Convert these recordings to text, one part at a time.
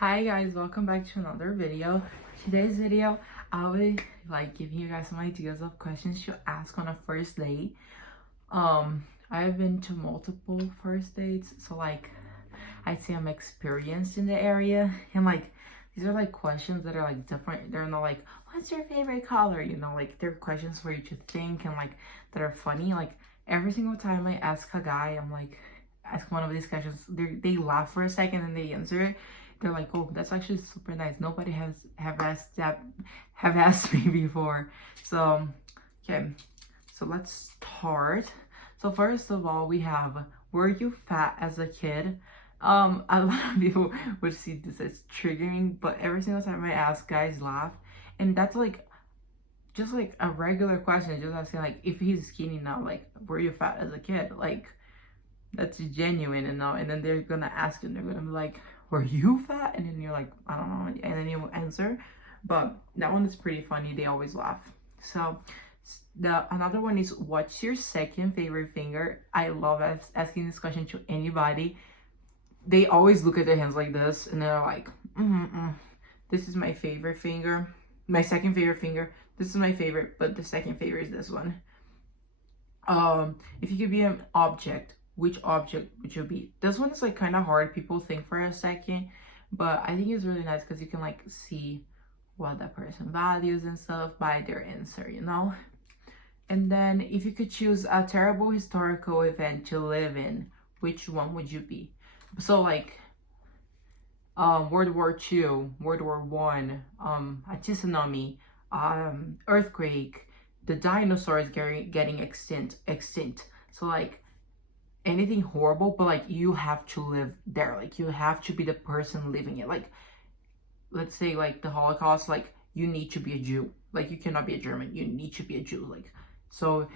Hi guys, welcome back to another video. Today's video, I'll be giving you guys some ideas of questions to ask on a first date. I've been to multiple first dates, so I'd say I'm experienced in the area, and these are questions that are different. They're not what's your favorite color, they're questions for you to think and that are funny. Every single time I ask a guy, ask one of these questions, they laugh for a second and they answer it. They're like, oh, that's actually super nice. Nobody have asked me before. So okay, so let's start. So first of all, we have, were you fat as a kid? A lot of people would see this as triggering, but every single time I ask, guys laugh. And that's just a regular question, just asking if he's skinny now, were you fat as a kid? That's genuine and now, and then they're gonna ask you and they're gonna be like, were you fat? And then you're like, I don't know, and then you answer. But that one is pretty funny. They always laugh. So the another one is, what's your second favorite finger? I love asking this question to anybody. They always look at their hands like this and they're like, this is my favorite finger, my second favorite finger, this is my favorite, but the second favorite is this one. If you could be an object, which object would you be? This one is kind of hard. People think for a second, but I think it's really nice because you can see what that person values and stuff by their answer, And then if you could choose a terrible historical event to live in, which one would you be? So World War II, World War One, a tsunami, earthquake, the dinosaurs getting extinct. So anything horrible, but you have to live there. You have to be the person living it. Let's say the Holocaust, you need to be a Jew. You cannot be a German. You need to be a Jew. So,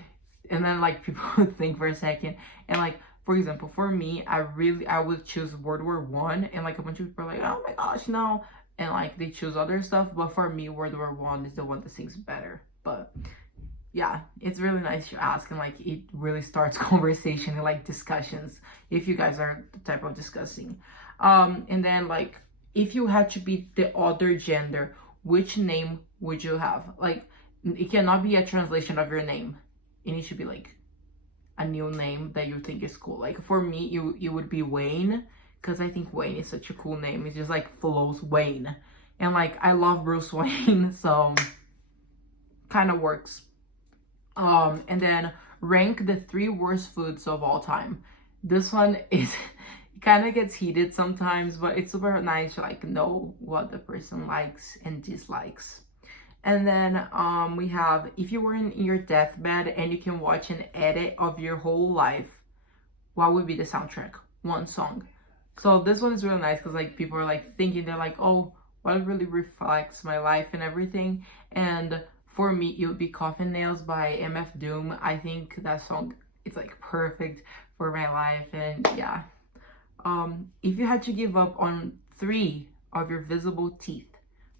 and then people would think for a second, and for example, for me, I would choose World War One, and a bunch of people are like, oh my gosh, no, and they choose other stuff. But for me, World War One is the one that seems better. But yeah, it's really nice to ask, and it really starts conversation and discussions if you guys are the type of discussing. And then if you had to be the other gender, which name would you have? It cannot be a translation of your name. It needs to be a new name that you think is cool. For me, you would be Wayne, because I think Wayne is such a cool name. It just flows Wayne, and I love Bruce Wayne, so kind of works. And then rank the 3 worst foods of all time. This one is kind of gets heated sometimes, but it's super nice to know what the person likes and dislikes. And then we have, if you were in your deathbed and you can watch an edit of your whole life, what would be the soundtrack? One song. So this one is really nice because people are thinking, they're oh, what really reflects my life and everything. And for me, it would be Coffin Nails by MF Doom. I think that song, it's perfect for my life. And yeah. If you had to give up on 3 of your visible teeth,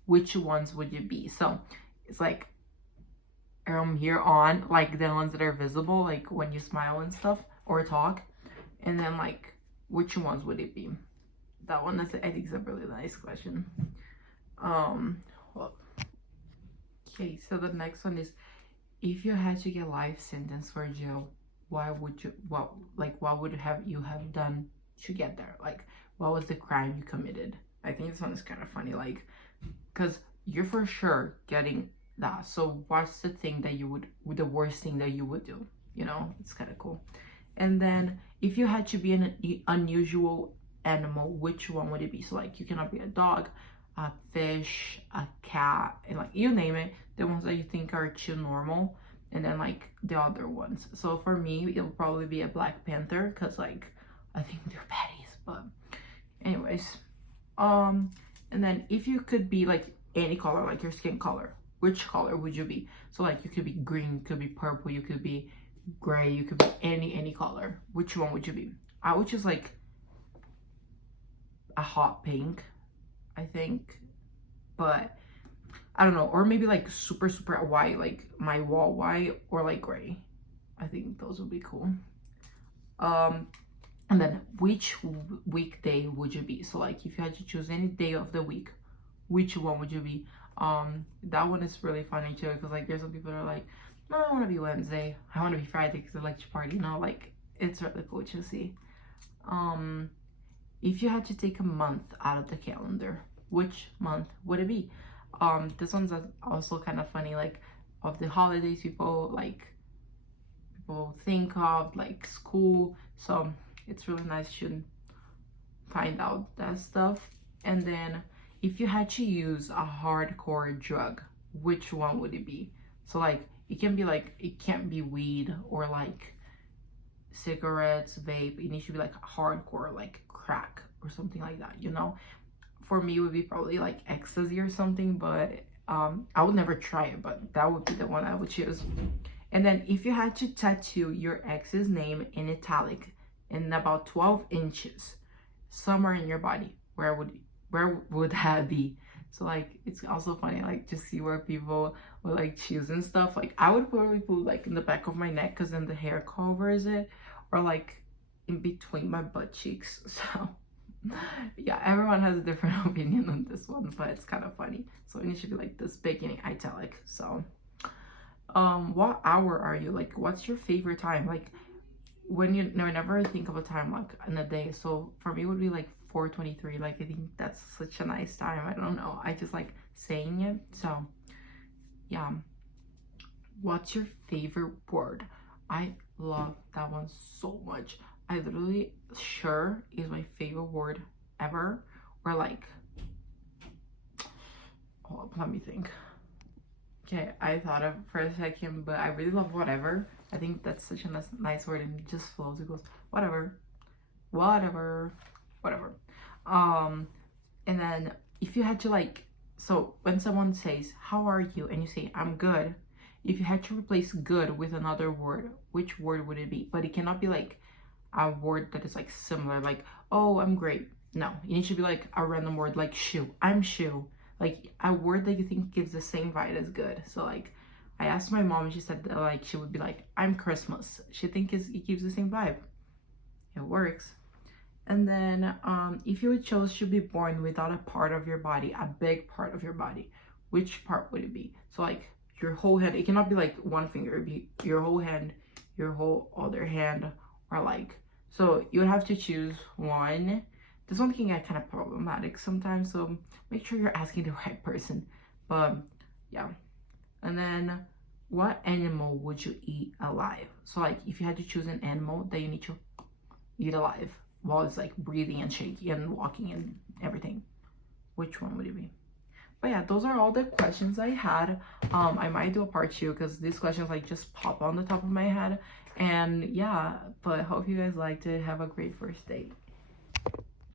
which ones would you be? So it's here on the ones that are visible, when you smile and stuff or talk. And then which ones would it be? That one, I think, is a really nice question. Well, okay, so the next one is, if you had to get life sentence for jail, what would you you have done to get there? What was the crime you committed? I think this one is kind of funny, because you're for sure getting that. So what's the thing that you would, the worst thing that you would do? It's kind of cool. And then if you had to be an unusual animal, which one would it be? So you cannot be a dog, a fish, a cat, and you name it, the ones that you think are too normal, and then the other ones. So for me, it'll probably be a Black Panther, because I think they're baddies. But anyways, and then if you could be any color, your skin color, which color would you be? So you could be green, you could be purple, you could be gray, you could be any color. Which one would you be? I would choose a hot pink, I think, but I don't know, or maybe super white, my wall white, or gray. I think those would be cool. And then which weekday would you be? So like if you had to choose any day of the week, which one would you be? That one is really funny too, because like there's some people that are like, no, I want to be Wednesday, I want to be Friday because I like to party, you know, like it's really cool to see. If you had to take a month out of the calendar, which month would it be? This one's also kind of funny, like of the holidays people think of, like school, so it's really nice to find out that stuff. And then if you had to use a hardcore drug, which one would it be? So like it can be like, it can't be weed or like cigarettes, vape. It needs to be like hardcore, like crack or something like that, you know. For me it would be probably like ecstasy or something, but I would never try it, but that would be the one I would choose. And then if you had to tattoo your ex's name in italic in about 12 inches somewhere in your body, where would that be? So like it's also funny like to see where people will like choose and stuff. Like I would probably put like in the back of my neck because then the hair covers it, or like in between my butt cheeks. So yeah, everyone has a different opinion on this one, but it's kind of funny. So it should be like this big in italic. So what hour are you? Like what's your favorite time? Like whenever I think of a time like in a day, so for me it would be like 4:23. Like I think that's such a nice time. I don't know, I just like saying it. So yeah, what's your favorite word? I love that one so much. I literally, sure is my favorite word ever. Or like, oh, let me think. Okay, I thought of for a second, but I really love whatever. I think that's such a nice word, and it just flows. It goes whatever, whatever, whatever. And then if you had to like, so when someone says how are you and you say I'm good, if you had to replace good with another word, which word would it be? But it cannot be like a word that is like similar, like oh I'm great. No, it needs to be like a random word, like shoe, I'm shoe. Like a word that you think gives the same vibe as good. So like I asked my mom and she said that like she would be like I'm Christmas. She thinks it gives the same vibe. It works. And then if you would choose to be born without a part of your body, a big part of your body, which part would it be? So like your whole head, it cannot be like one finger, it'd be your whole hand, your whole other hand, or like, so you would have to choose one. This one can get kind of problematic sometimes, so make sure you're asking the right person. But yeah. And then what animal would you eat alive? So like if you had to choose an animal that you need to eat alive while it's like breathing and shaking and walking and everything, which one would it be? But yeah, those are all the questions I had. I might do a part 2 because these questions like just pop on the top of my head. And yeah, but I hope you guys liked it. Have a great first date.